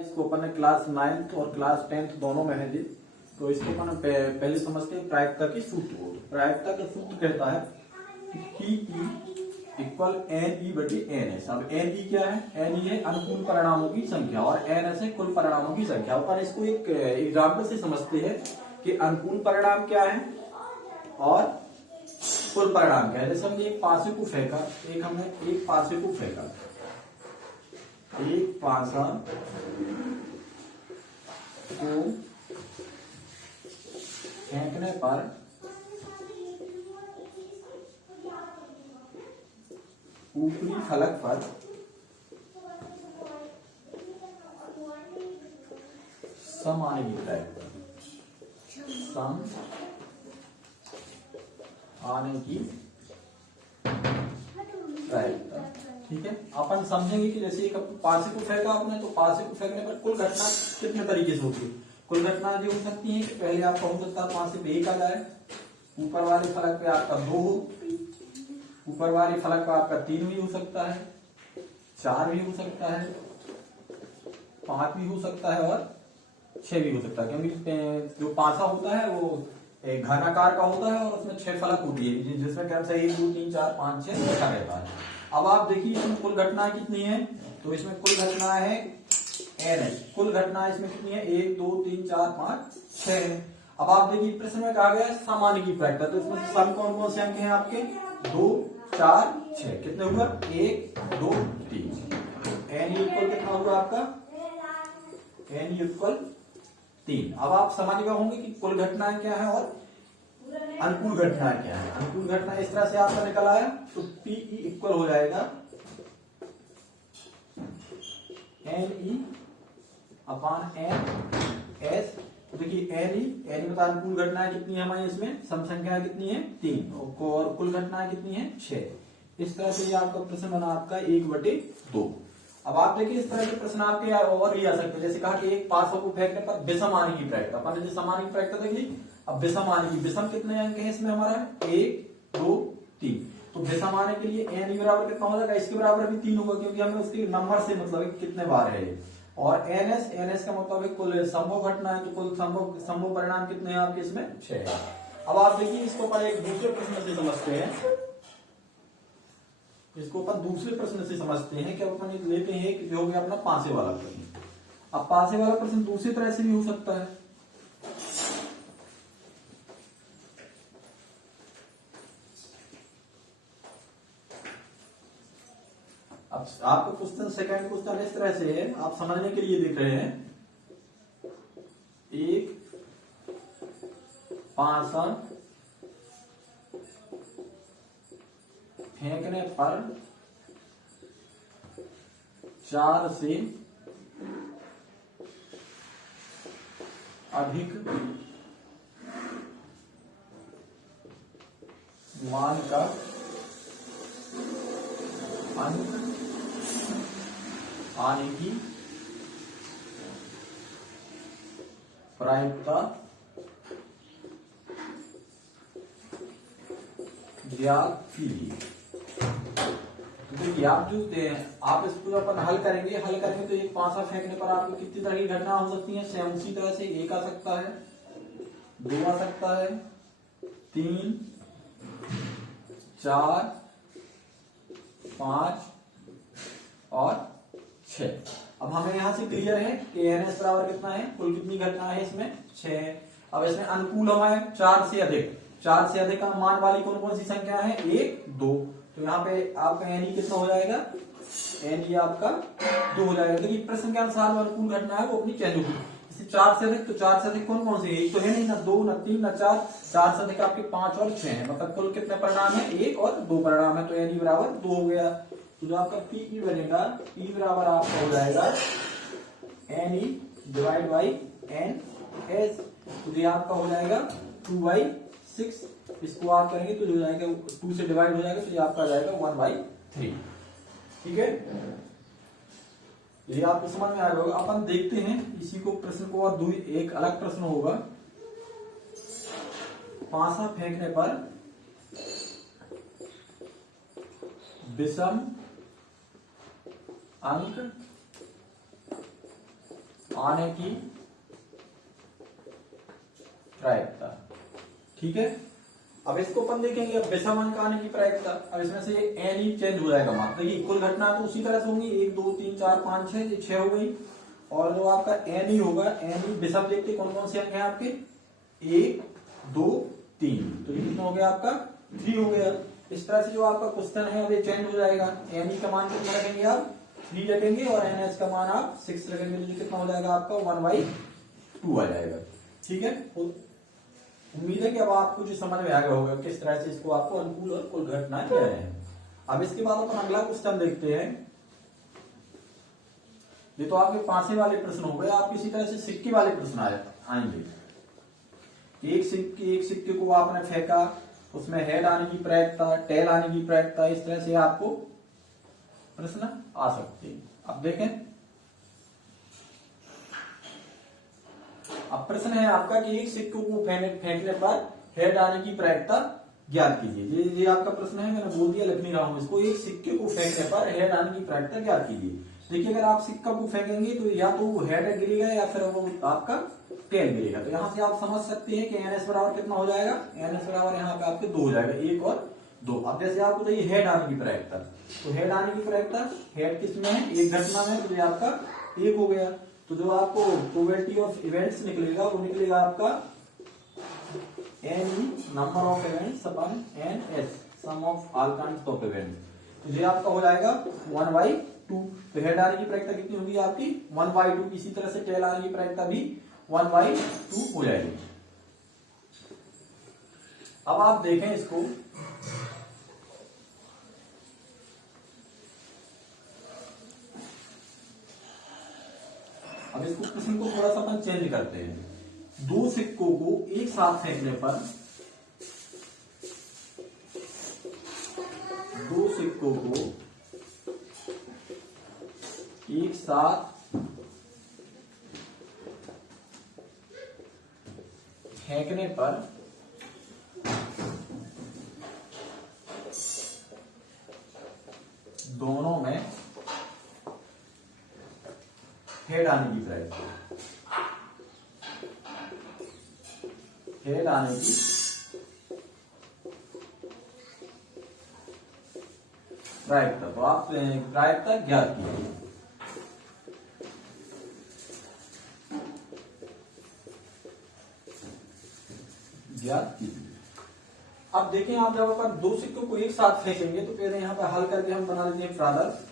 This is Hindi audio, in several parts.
इसको अपन ने क्लास 9th और क्लास 10th दोनों में है जी। तो इसको अपन पहले समझते हैं प्रायिकता के सूत्र को। प्रायिकता का सूत्र कहता है कि P इक्वल NE बटे NS। अब NE क्या है? NE है अनुकूल परिणामों की संख्या और NS है कुल परिणामों की संख्या। अपन इसको एक एग्जाम्पल से समझते हैं कि अनुकूल परिणाम क्या है और कुल परिणाम क्या है। जैसे हमने एक पासे को फेंका, एक पासे को फेंका, एक पासा को फेंकने पर ऊपरी फलक पर सम आने की प्रायिकता, सम आने की प्रायिकता। ठीक है, अपन समझेंगे कि जैसे एक पासे को फेंका आपने, तो पासे को फेंकने पर कुल घटना कितने तरीके से होती है। कुल घटना जो हो सकती है कि पहले आपका हो सकता है पासे पे 1 आ जाए, ऊपर वाले फलक पे आपका 2 हो, ऊपर वाले फलक पे आपका 3 भी हो सकता है, 4 भी हो सकता है, 5 भी हो सकता है और 6 भी हो सकता है। क्योंकि जो पासा होता है वो एक घनाकार का होता है और उसमें 6 फलक होती है, जिसमें क्या 1 2 3 4 5 6 लिखा रहता है। अब आप देखिए इसमें कुल घटनाएं कितनी है, तो इसमें कुल घटनाएं है NH। कुल घटनाएं इसमें कितनी है? 1 2 3 4 5 6 है। अब आप देखिए प्रश्न में कहा गया है सम आने की प्रायिकता, तो इसमें सम कौन कौन से अंक हैं आपके? 2 4 6। कितने हुआ? 1 2 3। NE इक्वल कितना हुआ आपका? NE equal 3। अब आप समझ गए होंगे कि कुल घटनाएं क्या है और अनुकूल घटनाएं क्या है। अनुकूल घटना इस तरह से आपका निकल आया, तो PE इक्वल हो जाएगा NE अपान NS। देखिए NE बता अनुकूल घटनाएं कितनी है हमारी, इसमें सम संख्या कितनी है? 3 और कुल घटनाएं कितनी है? 6। इस तरह से ये आपका प्रश्न बना आपका 1/2। अब आप देखिए इस तरह के प्रश्न आपके और भी आ सकते हैं। जैसे कहा कि एक पासों को फेंकने पर विषम आने की प्रायिकता, अपन ने सम आने की प्रायिकता देखी। अब विषम आने की, विषम कितने अंक है इसमें हमारा? 1 2 3। तो विषम आने के लिए NE बराबर कितना हो जाएगा? इसके बराबर भी 3 होगा, क्योंकि हमें उसके नंबर से मतलब है कितने बार है। और NS का मतलब है कुल संभव घटना है, तो कुल संभव परिणाम कितने हैं आपके इसमें? 6 है। अब आप देखिए इसको अपन एक दूसरे प्रश्न से समझते हैं। इसको अपन दूसरे प्रश्न से समझते हैं कि अपन लेते हैं कि जो हो गया अपना पासे वाला प्रश्न। अब पासे वाला प्रश्न दूसरी तरह से भी हो सकता है। अब आपका क्वेश्चन सेकंड क्वेश्चन इस तरह से है, आप समझने के लिए देख रहे हैं। एक पासा फेंकने पर 4 से अधिक मान का अंक आने की प्रायिकता ज्ञात कीजिए। देखिए आप आप इसको अपन हल करेंगे तो एक पासा फेंकने पर आपको कितनी तरह की घटना हो सकती है? सेम उसी तरह से 1 आ सकता है, 2 आ सकता है, 3 4 5 और 6। अब हमें यहां से क्लियर है कि NS बराबर कितना है? कुल कितनी घटना है इसमें? 6। अब इसमें अनुकूल हमारे 4 से अधिक मान वाली कौन कौन सी संख्या है? 1 2। तो यहाँ पे आपका NE कितना हो जाएगा? NE आपका 2 हो जाएगा। देखिए प्रश्न के अनुसार अनुकूल घटना है वो अपनी चेंज होगी। जैसे 4 से अधिक, तो 4 से अधिक कौन कौन से? एक तो है नहीं, ना 2 ना 3 ना 4। 4 से अधिक आपके 5 और 6 है, मतलब कुल कितने परिणाम है? 1 और 2 परिणाम है। तो NE बराबर 2 हो गया। तो जो आपका PE बनेगा, P बराबर आपका हो जाएगा NE डिवाइड बाई NS। तो ये आपका हो जाएगा 2/6। इसको आप करेंगे तो जो जाएगा 2 से डिवाइड हो जाएगा, तो ये आपका आ जाएगा 1/3। ठीक है, ये आपको समझ में आ रहा होगा। अपन देखते हैं इसी को प्रश्न को, और एक अलग प्रश्न होगा। पासा फेंकने पर विषम अंक आने की प्रायिकता। ठीक है, अब इसको अपन देखेंगे, अब विषम अंक आने की प्रायिकता। अब इसमें से एन ही चेंज हो जाएगा मान, देखिए कुल घटना तो उसी तरह से होंगी, 1 2 3 4 5 6, ये 6 हो गई, और जो आपका एन ही होगा, एन ही विषम देखते कौन कौन से अंक हैं आपके, 1 2 3, तो ये कितना हो गया आपका 3 हो गया। इस तरह से जो आपका क्वेश्चन है अब ये चेंज हो जाएगा, एन ही का मान कितना रखेंगे आप 3 रखेंगे, और एन एस का मान आप 6 रखेंगे, तो कितना हो जाएगा आपका 1/2 आ जाएगा। ठीक है, उम्मीद है कि अब आपको जो समझ में आ गया होगा किस तरह से इसको आपको अनुकूल और कुल घटना क्या है। अब इसके बाद अपन अगला क्वेश्चन देखते हैं। ये तो आपके पांचवें वाले प्रश्न हो गए, आप इसी तरह से सिक्के वाले प्रश्न आएंगे। एक सिक्के को आपने फेंका, उसमें हेड आने की प्रायिकता, टेल आने की प्रायिकता, इस तरह से आपको प्रश्न आ सकते हैं। अब देखें, अब प्रश्न है आपका कि एक सिक्के को फेंकने पर हेड आने की प्रायिकता ज्ञात कीजिए। ये आपका प्रश्न है, मैंने बोल दिया, लिख नहीं रहा हूं इसको। एक सिक्के को फेंकने पर हेड आने की प्रायिकता ज्ञात कीजिए। देखिए, अगर आप सिक्का को फेंकेंगे तो या तो वो हेड गिरेगा या फिर वो आपका टेल गिरेगा। तो यहाँ से आप समझ सकते हैं कि एनएस बराबर कितना हो जाएगा, एनएस बराबर यहाँ पे आपके 2 हो जाएगा, 1 और 2। अब जैसे आपको चाहिए हेड आने की प्रायिकता, तो हेड आने की प्रायिकता, हेड किसमें है, एक घटना में, तो ये आपका 1 हो गया। तो जो आपको प्रोबेबिलिटी ऑफ इवेंट्स निकलेगा वो निकलेगा आपका N number of events upon N S sum of all kinds of events. तो ये आपका हो जाएगा 1/2। तो हेड आने की प्रायिकता कितनी होगी आपकी 1/2। इसी तरह से टेल आने की प्रायिकता भी 1/2 हो जाएगी। अब आप देखें इसको, अब इसको प्रश्न को थोड़ा सा अपन चेंज करते हैं। 2 सिक्कों को एक साथ फेंकने पर, 2 सिक्कों को एक साथ फेंकने पर दोनों में हेड आने की प्रायिकता, हेड आने की प्रायिकता, तो आप प्रायिकता ज्ञात कीजिए। ज्ञात कीजिए। अब देखें, आप जब अपन 2 सिक्कों को एक साथ फेंकेंगे तो पहले यहाँ पे हल करके हम बना लेते हैं प्रादर्श।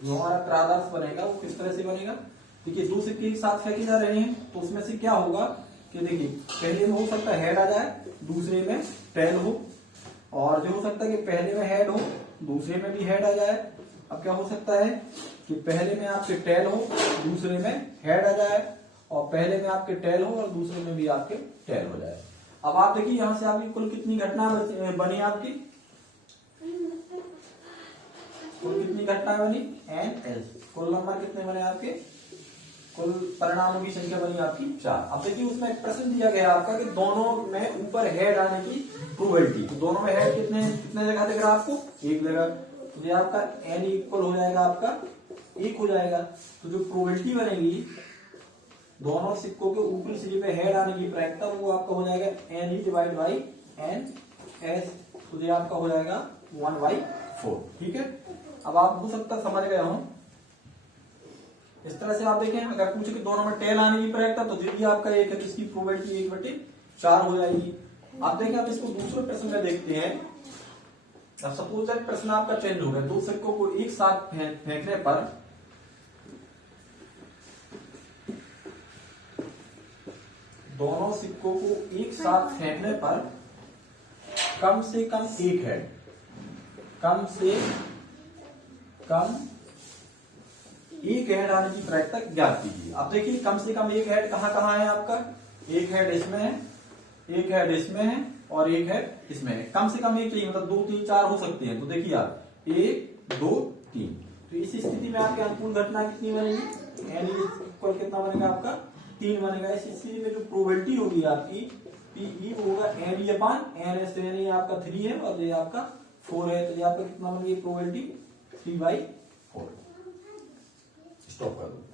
जो हमारा प्रादर्श बनेगा वो किस तरह से बनेगा, देखिए 2 सिक्के एक साथ फेंके जा रहे हैं, तो उसमें से क्या होगा कि देखिए पहले में हो सकता है हेड आ जाए, दूसरे में टेल हो, और जो हो सकता है कि पहले में हेड हो, दूसरे में भी हेड आ जाए। अब क्या हो सकता है कि पहले में आपके टेल हो, दूसरे में हेड आ जाए, और पहले में आपके टेल हो और दूसरे में भी आपके टेल हो जाए। अब आप देखिए यहां से आपकी कुल कितनी घटना बनी, आपकी कुल कितनी घटनाएं बनी, एन एस। कुल नंबर कितने बने आपके, कुल परिणामों की संख्या बनी आपकी 4। अब देखिए उसमें एक प्रश्न दिया गया आपका कि दोनों में ऊपर हेड आने की प्रोबेबिलिटी, तो दोनों में हेड कितने कितने जगह दिख रहा है आपको, एक जगह, तो ये आपका एन इक्वल हो जाएगा आपका 1 हो जाएगा। तो जो प्रोबेबिलिटी बनेगी दोनों सिक्कों के ऊपरी सिरे पे हेड आने की प्रायिकता, वो आपका हो जाएगा N E divide by N S, तो ये आपका हो जाएगा 1/4। ठीक है, अब आप हो सकता समझ गए हो। इस तरह से आप देखें, अगर पूछे कि दोनों में टेल आने की प्रायिकता, तो जो भी आपका 1 है, इसकी प्रोबेबिलिटी 1/4 हो जाएगी। आप देखें, अब इसको दूसरे प्रश्न में देखते हैं। अब सपोज दैट प्रश्न आपका चेंज हो गया, 2 सिक्कों को एक साथ फेंकने पर दोनों सिक्कों को एक साथ फेंकने पर कम से कम एक हेड, कम से कम एक हेड आने की प्रायिकता ज्ञात कीजिए। अब देखिए कम से कम एक हेड कहां कहां है आपका, एक हेड इसमें है, एक हेड इसमें है, और एक हेड इसमें है। कम से कम एक चाहिए, मतलब 2 3 4 हो सकते हैं। तो देखिए आप 1 2 3, तो इस स्थिति में आपके अनुकूल घटना कितनी बनेगी, एन इक्वल कितना बनेगा आपका 3 बनेगा। इस स्थिति में जो प्रोबेबिलिटी होगी आपकी पीई होगा N E upon N S, यानी आपका 3 है और ये आपका 4 है, तो ये आपका कितना बन गई प्रोबेबिलिटी 3/4। स्टॉप कर दो।